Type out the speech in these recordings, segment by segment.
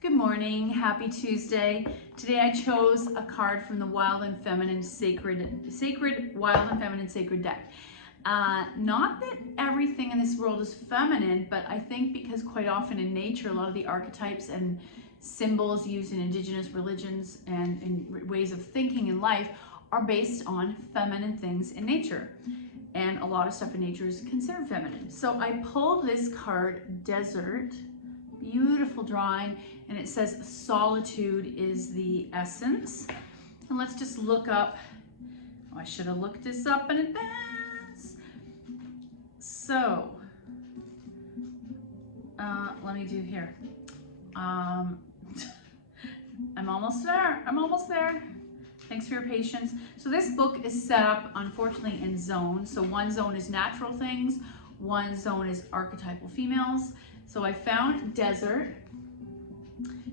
Good morning, happy Tuesday. Today I chose a card from the Wild and Feminine Sacred Wild and Feminine Sacred deck. Not that everything in this world is feminine, but I think because quite often in nature, a lot of the archetypes and symbols used in indigenous religions and in ways of thinking in life are based on feminine things in nature. And a lot of stuff in nature is considered feminine. So I pulled this card, Desert. Beautiful drawing, and it says solitude is the essence. And let's just look up. Oh, I should have looked this up in advance. So let me do here. I'm almost there. I'm almost there. Thanks for your patience. So this book is set up, unfortunately, in zones. So one zone is natural things, one zone is archetypal females. So I found Desert,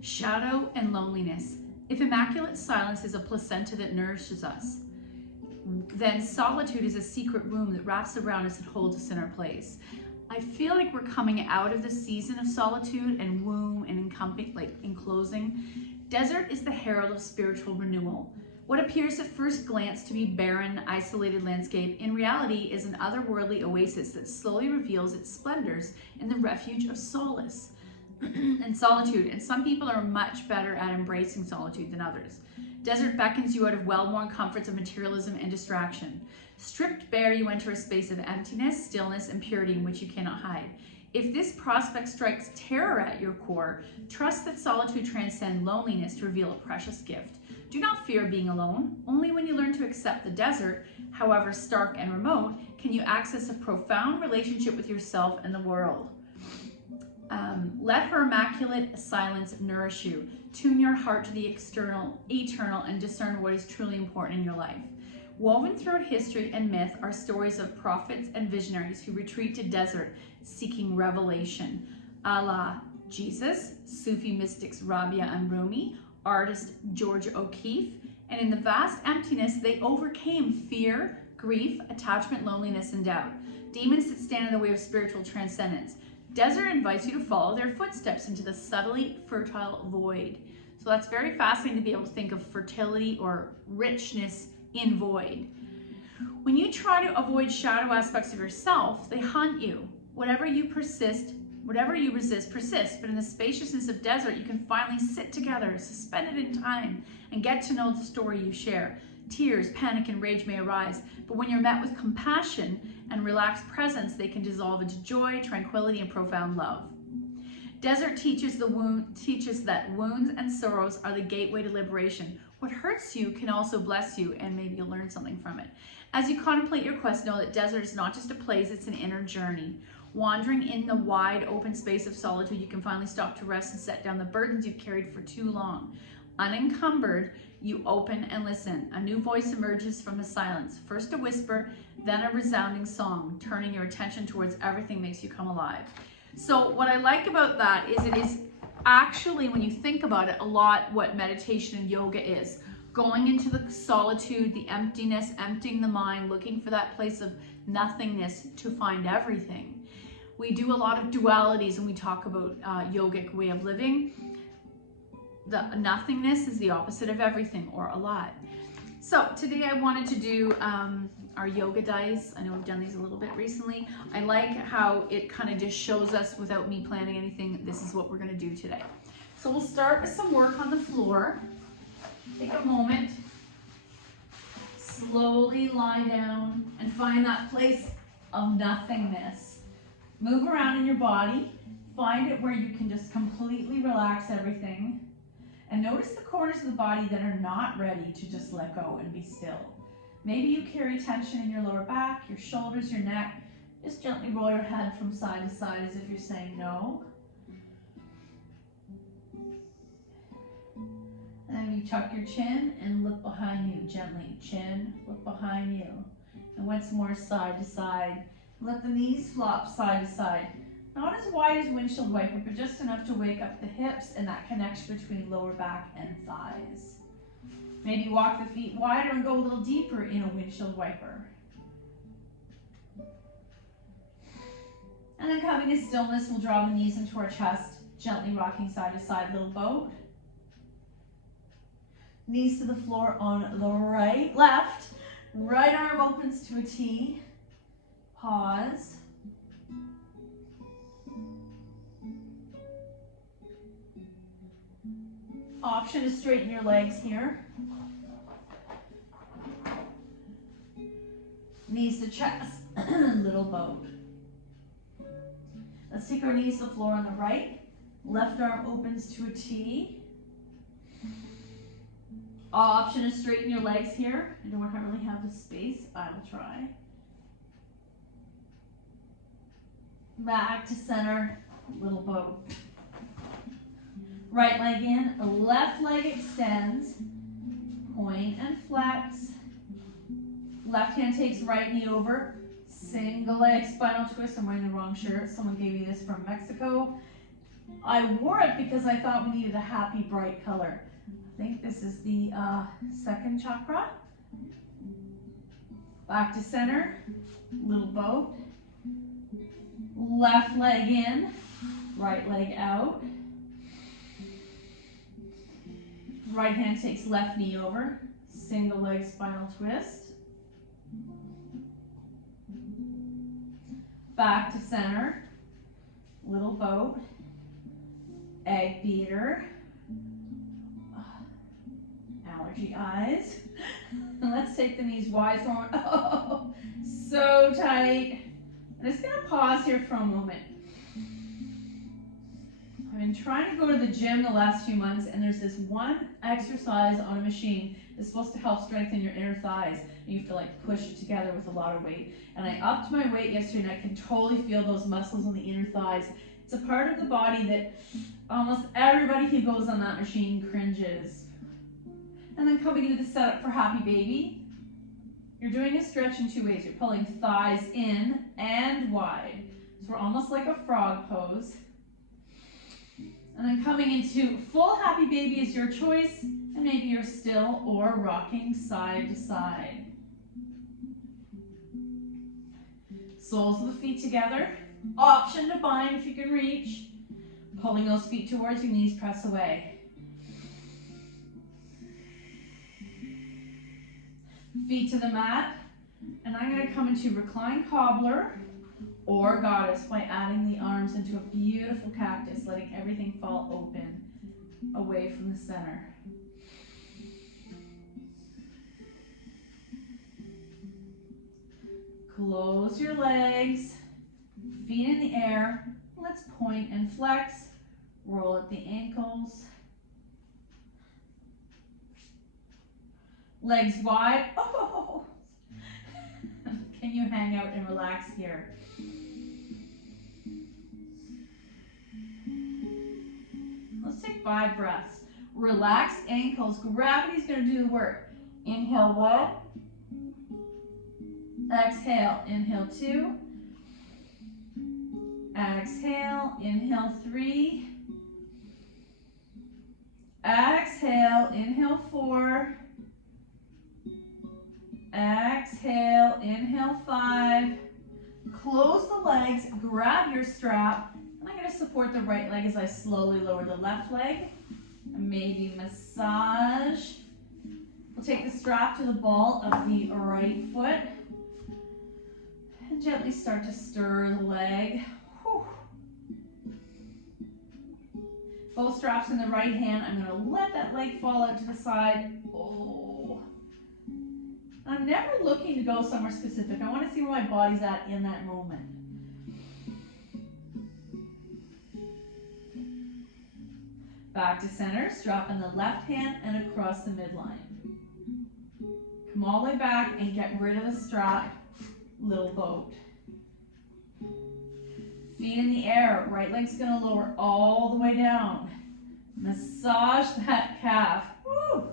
Shadow and Loneliness. If immaculate silence is a placenta that nourishes us, then solitude is a secret womb that wraps around us and holds us in our place. I feel like we're coming out of the season of solitude and womb and enclosing. Desert is the herald of spiritual renewal. What appears at first glance to be barren, isolated landscape, in reality is an otherworldly oasis that slowly reveals its splendors in the refuge of solace and solitude. And some people are much better at embracing solitude than others. Desert beckons you out of well-worn comforts of materialism and distraction. Stripped bare, you enter a space of emptiness, stillness, and purity in which you cannot hide. If this prospect strikes terror at your core, trust that solitude transcends loneliness to reveal a precious gift. Do not fear being alone. Only when you learn to accept the desert, however stark and remote, can you access a profound relationship with yourself and the world. Let her immaculate silence nourish you. Tune your heart to the external, eternal, and discern what is truly important in your life. Woven through history and myth are stories of prophets and visionaries who retreat to desert seeking revelation. A la Jesus, Sufi mystics Rabia and Rumi, artist George O'Keeffe, and in the vast emptiness, they overcame fear, grief, attachment, loneliness, and doubt, demons that stand in the way of spiritual transcendence. Desert invites you to follow their footsteps into the subtly fertile void. So that's very fascinating to be able to think of fertility or richness in void. When you try to avoid shadow aspects of yourself, they hunt you. Whatever you resist persists, but in the spaciousness of desert, you can finally sit together, suspended in time, and get to know the story you share. Tears, panic, and rage may arise, but when you're met with compassion and relaxed presence, they can dissolve into joy, tranquility, and profound love. Desert teaches that wounds and sorrows are the gateway to liberation. What hurts you can also bless you, and maybe you'll learn something from it. As you contemplate your quest, know that desert is not just a place, it's an inner journey. Wandering in the wide open space of solitude, you can finally stop to rest and set down the burdens you've carried for too long. Unencumbered, you open and listen. A new voice emerges from the silence. First a whisper, then a resounding song. Turning your attention towards everything makes you come alive. So what I like about that is it is actually, when you think about it, a lot what meditation and yoga is. Going into the solitude, the emptiness, emptying the mind, looking for that place of nothingness to find everything. We do a lot of dualities when we talk about yogic way of living. The nothingness is the opposite of everything, or a lot. So today I wanted to do our yoga dice. I know we've done these a little bit recently. I like how it kind of just shows us without me planning anything, this is what we're gonna do today. So we'll start with some work on the floor. Take a moment, slowly lie down and find that place of nothingness. Move around in your body, find it where you can just completely relax everything. And notice the corners of the body that are not ready to just let go and be still. Maybe you carry tension in your lower back, your shoulders, your neck. Just gently roll your head from side to side as if you're saying no. And then you tuck your chin and look behind you gently. Chin, look behind you. And once more side to side. Let the knees flop side to side. Not as wide as windshield wiper, but just enough to wake up the hips and that connection between lower back and thighs. Maybe walk the feet wider and go a little deeper in a windshield wiper. And then coming to stillness, we'll draw the knees into our chest Gently rocking side to side, little boat. Knees to the floor on the left. Right arm opens to a T. Pause. Option to straighten your legs here. Knees to chest, little boat. Let's take our knees to the floor on the right. Left arm opens to a T. Option to straighten your legs here. I don't really have the space. I will try. Back to center, little boat. Right leg in, left leg extends. Point and flex. Left hand takes right knee over. Single leg spinal twist. I'm wearing the wrong shirt. Someone gave me this from Mexico. I wore it because I thought we needed a happy, bright color. I think this is the second chakra. Back to center, little boat. Left leg in, right leg out. Right hand takes left knee over. Single leg spinal twist. Back to center, little boat. Egg beater. Allergy eyes. Let's take the knees wide forward. Oh, so tight. I'm just gonna pause here for a moment. I've been trying to go to the gym the last few months, and there's this one exercise on a machine that's supposed to help strengthen your inner thighs. And you have to like push it together with a lot of weight. And I upped my weight yesterday, and I can totally feel those muscles on the inner thighs. It's a part of the body that almost everybody who goes on that machine cringes. And then coming into the setup for Happy Baby, you're doing a stretch in two ways. You're pulling thighs in and wide. So we're almost like a frog pose. And then coming into full Happy Baby is your choice, and maybe you're still or rocking side to side. Soles of the feet together. Option to bind if you can reach. Pulling those feet towards you, knees press away. Feet to the mat, and I'm going to come into reclined cobbler or goddess by adding the arms into a beautiful cactus, letting everything fall open away from the center. Close your legs, feet in the air. Let's point and flex, roll at the ankles. Legs wide. Oh! Can you hang out and relax here? Let's take 5 breaths. Relax ankles. Gravity's going to do the work. Inhale 1. Exhale. Inhale 2. Exhale. Inhale 3. Exhale. Inhale 4. Exhale, inhale 5. Close the legs, grab your strap, and I'm going to support the right leg as I slowly lower the left leg. Maybe massage. We'll take the strap to the ball of the right foot and gently start to stir the leg. Whew. Both straps in the right hand. I'm going to let that leg fall out to the side. Oh. I'm never looking to go somewhere specific. I want to see where my body's at in that moment. Back to center, strap in the left hand and across the midline. Come all the way back and get rid of the strap, little boat. Feet in the air, right leg's going to lower all the way down. Massage that calf. Woo!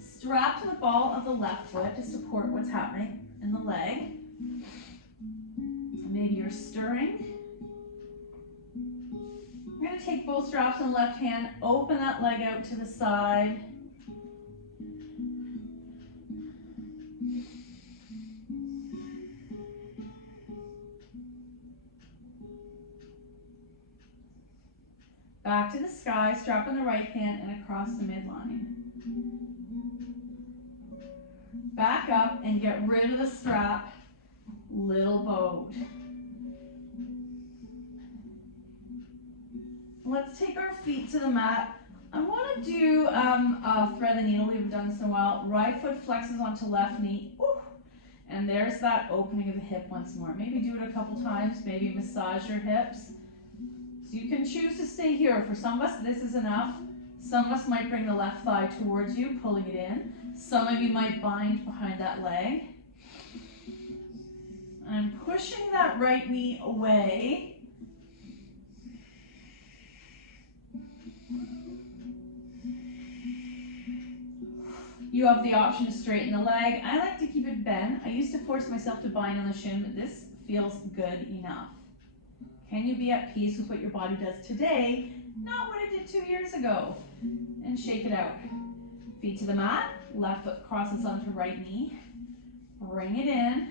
Strap to the ball of the left foot to support what's happening in the leg. Maybe you're stirring. I'm going to take both straps in the left hand, open that leg out to the side. Back to the sky, strap on the right hand and across the midline. Back up and get rid of the strap, little boat. Let's take our feet to the mat. I want to do thread the needle. We haven't done this in a while. Right foot flexes onto left knee. Ooh. And there's that opening of the hip once more. Maybe do it a couple times. Maybe massage your hips. So you can choose to stay here. For some of us, this is enough. Some of us might bring the left thigh towards you, pulling it in. Some of you might bind behind that leg. I'm pushing that right knee away. You have the option to straighten the leg. I like to keep it bent. I used to force myself to bind on the shin, but this feels good enough. Can you be at peace with what your body does today, not what it did 2 years ago? And shake it out. Feet to the mat, left foot crosses onto right knee. Bring it in.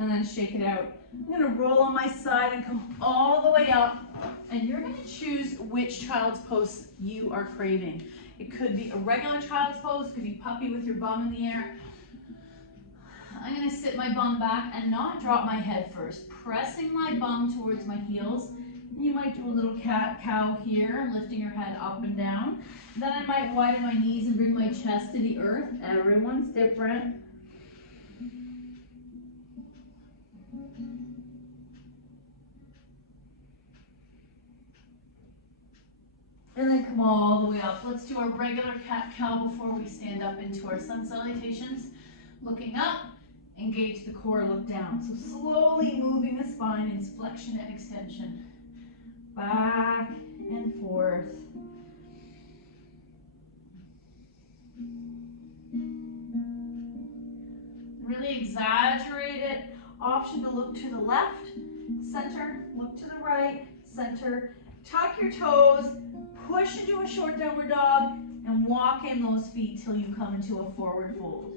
And then shake it out. I'm going to roll on my side and come all the way up. And you're going to choose which child's pose you are craving. It could be a regular child's pose, it could be puppy with your bum in the air. I'm going to sit my bum back and not drop my head first, pressing my bum towards my heels. You might do a little cat-cow here, lifting your head up and down. Then I might widen my knees and bring my chest to the earth. Everyone's different. And then come all the way up. Let's do our regular cat-cow before we stand up into our sun salutations. Looking up, engage the core, look down. So slowly moving the spine in flexion and extension. Back and forth. Really exaggerate it. Option to look to the left, center, look to the right, center. Tuck your toes, push into a short downward dog, and walk in those feet till you come into a forward fold.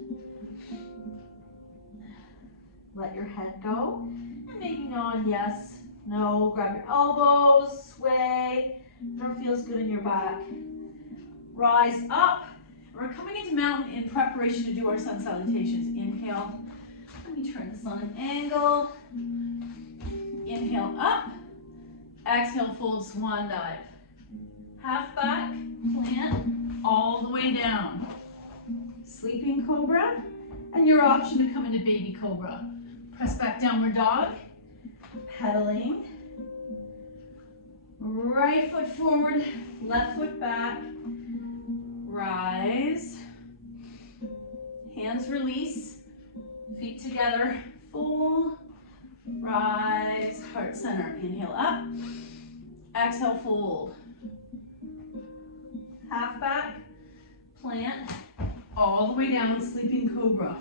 Let your head go, and maybe nod yes, no, grab your elbows, sway, whatever feels good in your back. Rise up. We're coming into mountain in preparation to do our sun salutations. Inhale, let me turn this on an angle. Inhale up, exhale, fold, swan dive. Half back, plant, all the way down. Sleeping cobra, and your option to come into baby cobra. Press back, downward dog, pedaling. Right foot forward, left foot back. Rise. Hands release. Feet together. Fold. Rise. Heart center. Inhale up. Exhale, fold. Half back. Plant. All the way down. Sleeping cobra.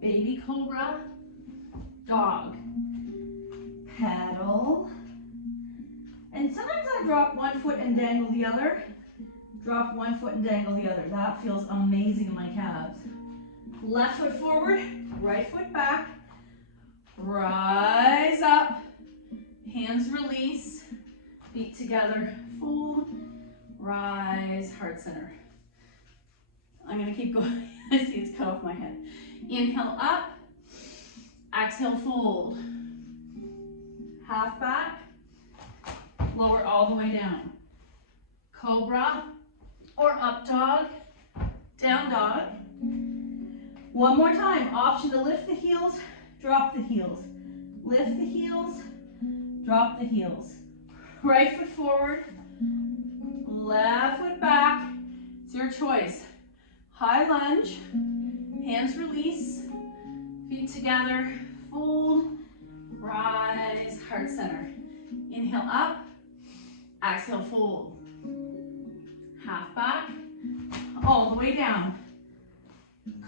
Baby cobra. Dog. Pedal. And sometimes I drop one foot and dangle the other. Drop one foot and dangle the other. That feels amazing in my calves. Left foot forward, right foot back. Rise up. Hands release. Feet together. Fold. Rise. Heart center. I'm going to keep going. I see it's cut off my head. Inhale up. Exhale, fold. Half back. Lower all the way down. Cobra or up dog, down dog. One more time. Option to lift the heels, drop the heels. Lift the heels, drop the heels. Right foot forward, left foot back. It's your choice. High lunge, hands release, feet together, fold, rise, heart center. Inhale up, exhale, fold. Half back, all the way down.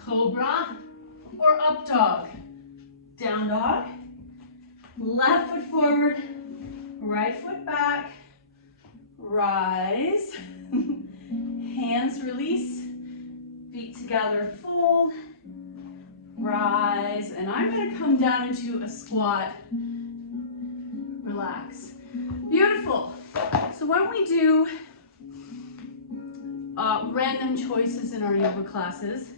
Cobra or up dog. Down dog, Left foot forward, right foot back, rise, hands release, feet together, fold, rise, and I'm going to come down into a squat, relax. Beautiful. So when we do random choices in our yoga classes,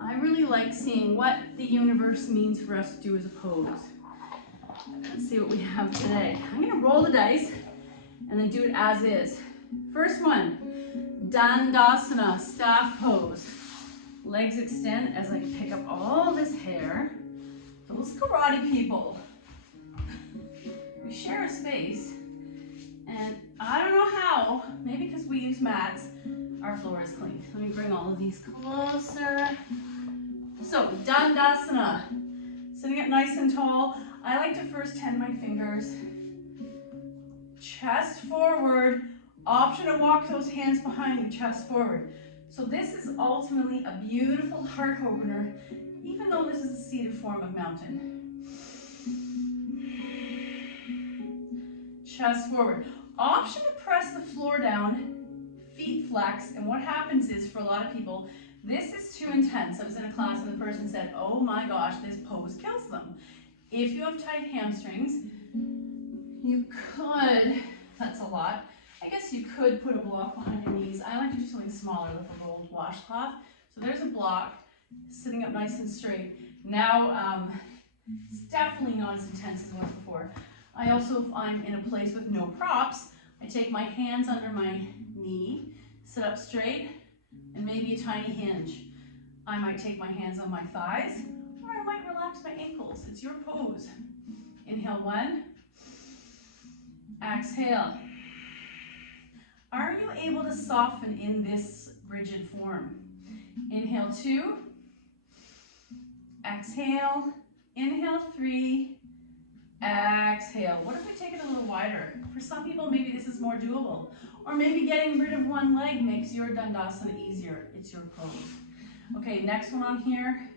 I really like seeing what the universe means for us to do as a pose. Let's see what we have today. I'm going to roll the dice and then do it as is. First one, Dandasana, staff pose. Legs extend as I pick up all this hair. Those karate people. We share a space, and I don't know how, maybe because we use mats, our floor is clean. Let me bring all of these closer. So, Dandasana, sitting up nice and tall. I like to first tend my fingers. Chest forward, option to walk those hands behind you, chest forward. So this is ultimately a beautiful heart opener, even though this is a seated form of mountain. Chest forward. Option to press the floor down, feet flex, and what happens is, for a lot of people, this is too intense. I was in a class and the person said, oh my gosh, this pose kills them. If you have tight hamstrings, you could, that's a lot, I guess you could put a block behind your knees. I like to do something smaller with a rolled washcloth. So there's a block, sitting up nice and straight. Now, it's definitely not as intense as it was before. I also, if I'm in a place with no props, I take my hands under my knee, sit up straight, and maybe a tiny hinge. I might take my hands on my thighs, or I might relax my ankles. It's your pose. Inhale, one. Exhale. Are you able to soften in this rigid form? Inhale, two. Exhale. Inhale, three. Exhale. What if we take it a little wider? For some people, maybe this is more doable. Or maybe getting rid of one leg makes your Dandasana easier. It's your pose. Okay, next one on here.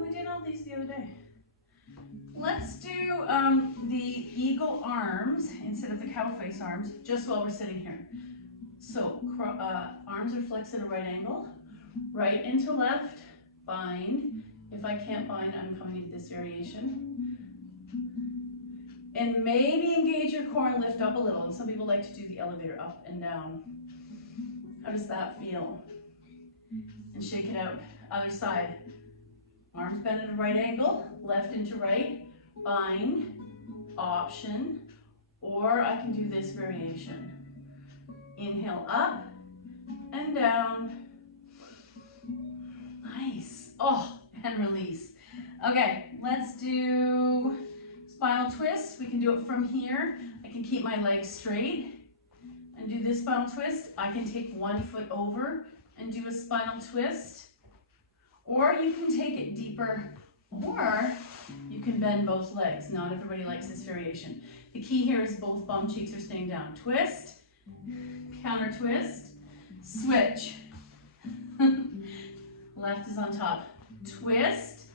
We did all these the other day. Let's do the eagle arms instead of the cow face arms, just while we're sitting here. So arms are flexed at a right angle, right into left, bind. If I can't bind, I'm coming into this variation. And maybe engage your core and lift up a little. And some people like to do the elevator up and down. How does that feel? And shake it out. Other side. Arms bent at a right angle, left into right, bind, option, or I can do this variation. Inhale up and down. Nice. Oh, and release. Okay, let's do spinal twist. We can do it from here. I can keep my legs straight and do this spinal twist. I can take one foot over and do a spinal twist. Or you can take it deeper, or you can bend both legs. Not everybody likes this variation. The key here is both bum cheeks are staying down. Twist, counter twist, switch. Left is on top. Twist,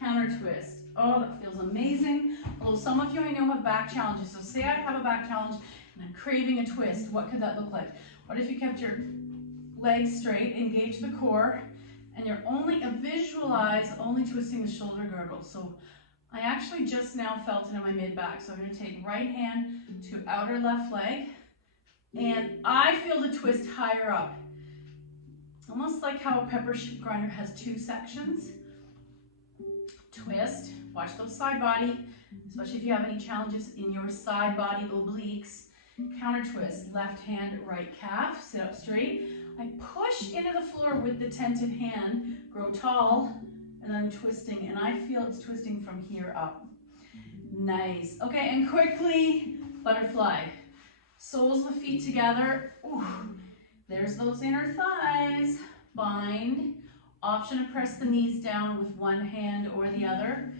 counter twist. Oh, that feels amazing. Although some of you I know have back challenges. So say I have a back challenge and I'm craving a twist. What could that look like? What if you kept your legs straight, engage the core, and you're visualize only twisting the shoulder girdle. So I actually just now felt it in my mid-back. So I'm going to take right hand to outer left leg, and I feel the twist higher up. Almost like how a pepper grinder has two sections. Twist, watch those side body, especially if you have any challenges in your side body obliques. Counter twist, left hand, right calf, sit up straight. I push into the floor with the tented hand, grow tall, and I'm twisting, and I feel it's twisting from here up. Nice. Okay, and quickly, butterfly. Soles of the feet together. Ooh, there's those inner thighs. Bind. Option to press the knees down with one hand or the other.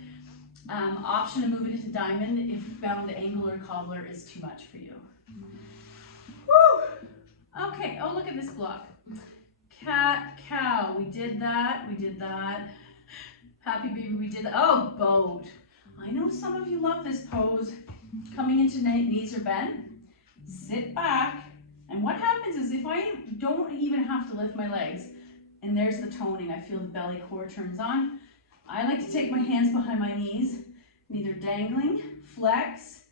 Option to move it into diamond if bound angle or cobbler is too much for you. Woo! Okay, oh, look at this block. Cat, cow, we did that, we did that. Happy baby, we did that. Oh, boat. I know some of you love this pose. Coming into knees are bent. Sit back. And what happens is if I don't even have to lift my legs, and there's the toning, I feel the belly core turns on. I like to take my hands behind my knees, either dangling, flex,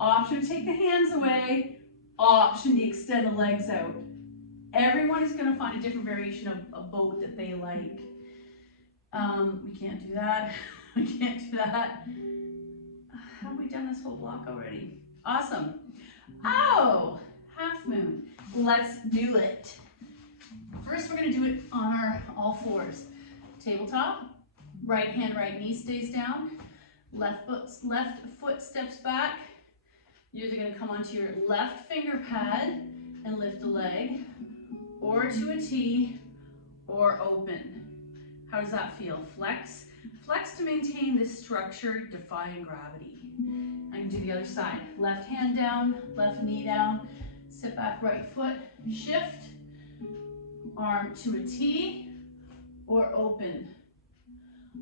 option to take the hands away, option to extend the legs out. Everyone is going to find a different variation of a boat that they like. We can't do that. We can't do that. Have we done this whole block already? Awesome. Oh, half moon. Let's do it. First, we're going to do it on our all fours. Tabletop. Right hand, right knee stays down. Left foot steps back. You're either going to come onto your left finger pad and lift the leg, or to a T, or open. How does that feel? Flex. Flex to maintain this structure, defying gravity. I can do the other side. Left hand down, left knee down. Sit back, right foot, shift. Arm to a T, or open.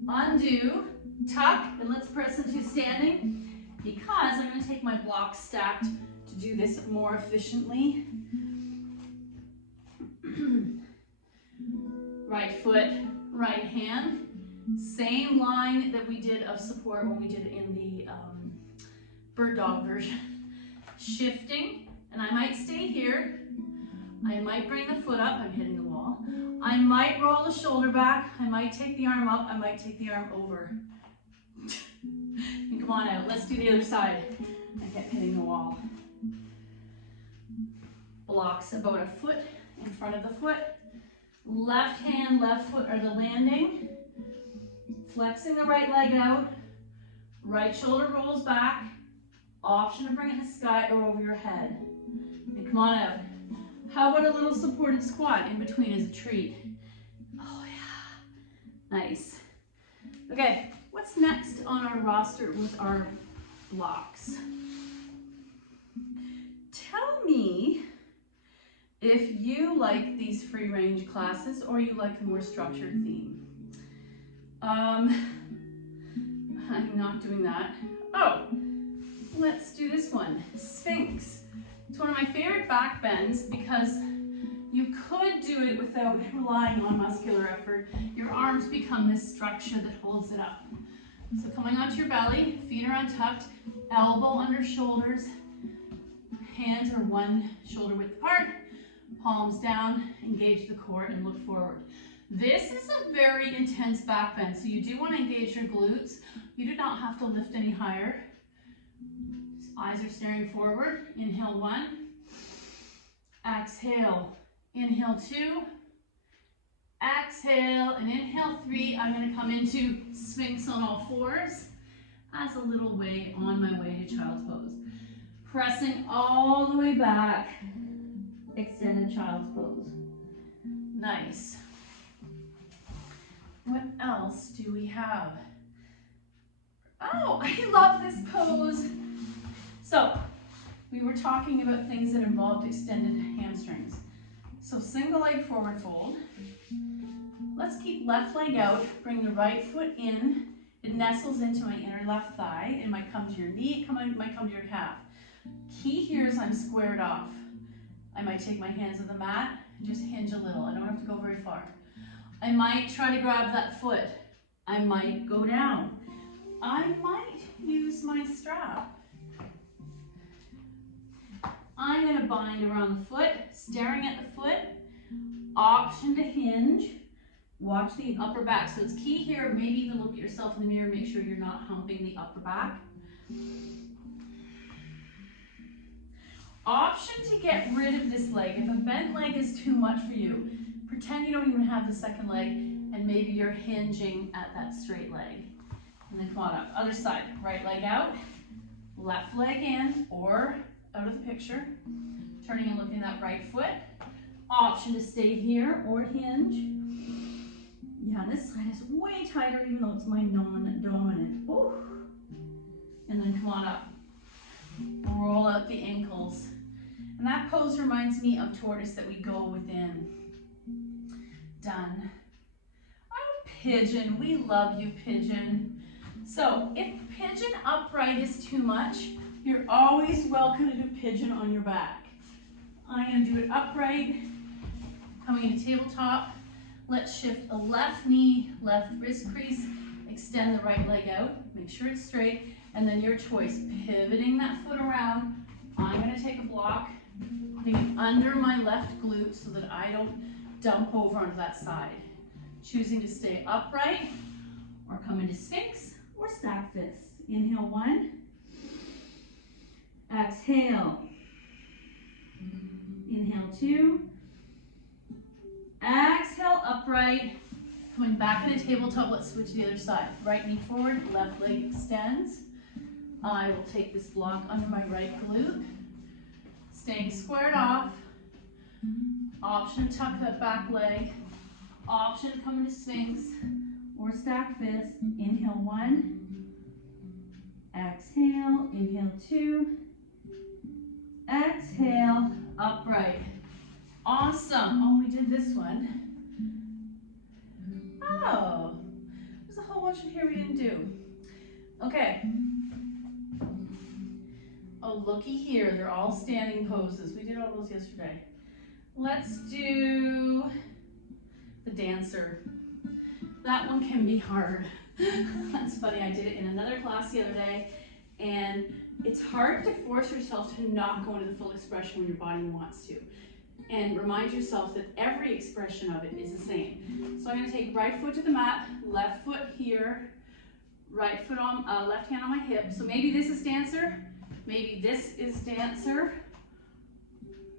Undo, tuck, and let's press into standing, because I'm going to take my blocks stacked to do this more efficiently. Right foot, right hand. Same line that we did of support when we did it in the bird dog version. Shifting, and I might stay here. I might bring the foot up, I'm hitting the wall. I might roll the shoulder back. I might take the arm up, I might take the arm over. And come on out, let's do the other side. I kept hitting the wall. Blocks about a foot in front of the foot. Left hand, left foot are the landing. Flexing the right leg out. Right shoulder rolls back. Option to bring it to the sky or over your head. And come on out. How about a little supported squat in between as a treat? Oh yeah, nice. Okay, what's next on our roster with our blocks? Tell me if you like these free range classes or you like the more structured theme. I'm not doing that. Oh, let's do this one, Sphinx. It's one of my favorite back bends because you could do it without relying on muscular effort. Your arms become this structure that holds it up. So coming onto your belly, feet are untucked, elbow under shoulders, hands are one shoulder width apart, palms down, engage the core and look forward. This is a very intense back bend, so you do want to engage your glutes. You do not have to lift any higher. Eyes are staring forward. Inhale 1. Exhale. Inhale 2. Exhale and inhale 3. I'm going to come into Sphinx on all fours as a little way on my way to child's pose. Pressing all the way back. Extended child's pose. Nice. What else do we have? Oh, I love this pose. So, we were talking about things that involved extended hamstrings. So single leg forward fold. Let's keep left leg out, bring the right foot in. It nestles into my inner left thigh. It might come to your knee, it might come to your calf. Key here is I'm squared off. I might take my hands on the mat and just hinge a little. I don't have to go very far. I might try to grab that foot. I might go down. I might use my strap. I'm going to bind around the foot, staring at the foot. Option to hinge. Watch the upper back. So it's key here, maybe even look at yourself in the mirror, make sure you're not humping the upper back. Option to get rid of this leg. If a bent leg is too much for you, pretend you don't even have the second leg and maybe you're hinging at that straight leg. And then come on up. Other side. Right leg out, left leg in or out of the picture. Turning and looking at that right foot. Option to stay here or hinge. Yeah, this side is way tighter even though it's my dominant. Ooh. And then come on up. Roll out the ankles. And that pose reminds me of tortoise that we go within. Done. I would pigeon. We love you, pigeon. So if pigeon upright is too much, you're always welcome to do pigeon on your back. I'm going to do it upright, coming into tabletop. Let's shift a left knee, left wrist crease, extend the right leg out, make sure it's straight, and then your choice, pivoting that foot around. I'm going to take a block, putting it under my left glute so that I don't dump over onto that side. Choosing to stay upright or come into Sphinx or stack fists. Inhale 1, exhale. Inhale 2, exhale upright, coming back into tabletop. Let's switch to the other side. Right knee forward, left leg extends. I will take this block under my right glute, staying squared off. Option to tuck that back leg. Option to come into Sphinx or stack fist. Inhale 1, exhale, inhale 2, exhale, upright. Awesome. Oh, we did this one. Oh, there's a whole bunch in here we didn't do. Okay. Oh, looky here. They're all standing poses. We did all those yesterday. Let's do the dancer. That one can be hard. That's funny. I did it in another class the other day, and it's hard to force yourself to not go into the full expression when your body wants to. And remind yourself that every expression of it is the same. So I'm going to take right foot to the mat, left foot here, right foot on, left hand on my hip. So maybe this is dancer, maybe this is dancer,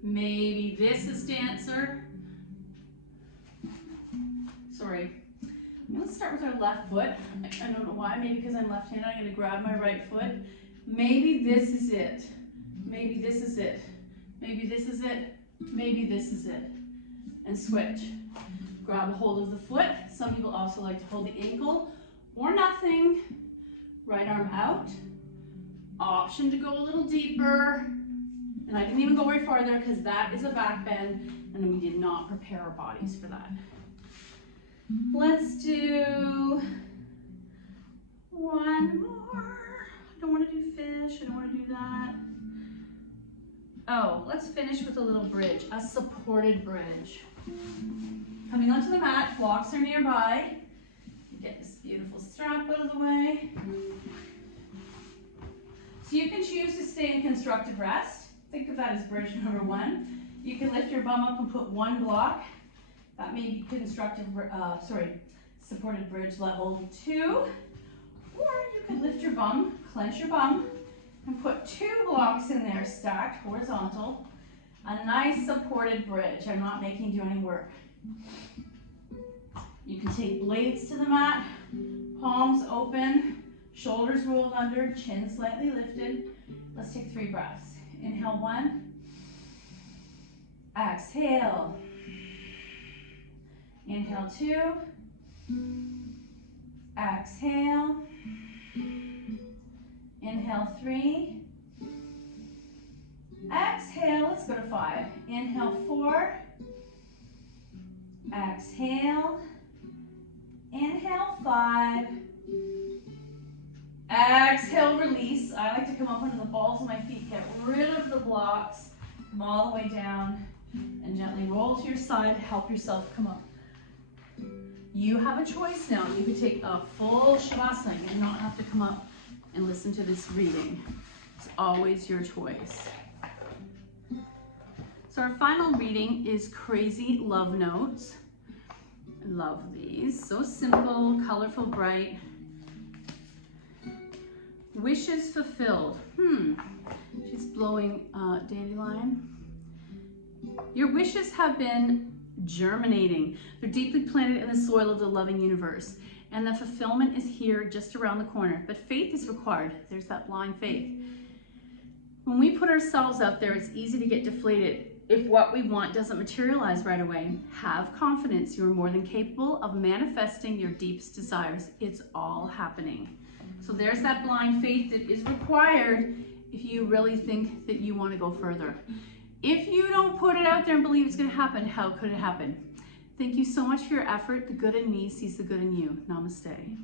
maybe this is dancer. Sorry. Let's start with our left foot. I don't know why, maybe because I'm left-handed, I'm going to grab my right foot. Maybe this is it. Maybe this is it. Maybe this is it. Maybe this is it. And switch. Grab a hold of the foot. Some people also like to hold the ankle or nothing. Right arm out. Option to go a little deeper. And I didn't even go very farther because that is a back bend and we did not prepare our bodies for that. Let's do one more. I don't want to do fish. I don't want to do that. Oh, let's finish with a little bridge, a supported bridge. Coming onto the mat, blocks are nearby. Get this beautiful strap out of the way. So you can choose to stay in constructive rest. Think of that as bridge number 1. You can lift your bum up and put one block. That may be supported bridge level 2. Or you could lift your bum, clench your bum, and put 2 blocks in there stacked horizontal. A nice supported bridge. I'm not making you do any work. You can take blades to the mat, palms open, shoulders rolled under, chin slightly lifted. Let's take 3 breaths. Inhale 1. Exhale. Inhale 2. Exhale. Inhale 3. Exhale. Let's go to 5. Inhale 4. Exhale. Inhale 5. Exhale, release. I like to come up under the balls of my feet, get rid of the blocks, come all the way down, and gently roll to your side, help yourself come up. You have a choice now. You could take a full Shavasana and not have to come up and listen to this reading. It's always your choice. So our final reading is Crazy Love Notes. I love these. So simple, colorful, bright. Wishes fulfilled. She's blowing dandelion. Your wishes have been germinating. They're deeply planted in the soil of the loving universe. And the fulfillment is here just around the corner. But faith is required. There's that blind faith. When we put ourselves out there, it's easy to get deflated if what we want doesn't materialize right away. Have confidence. You are more than capable of manifesting your deepest desires. It's all happening. So there's that blind faith that is required if you really think that you want to go further. If you don't put it out there and believe it's going to happen, how could it happen? Thank you so much for your effort. The good in me sees the good in you. Namaste.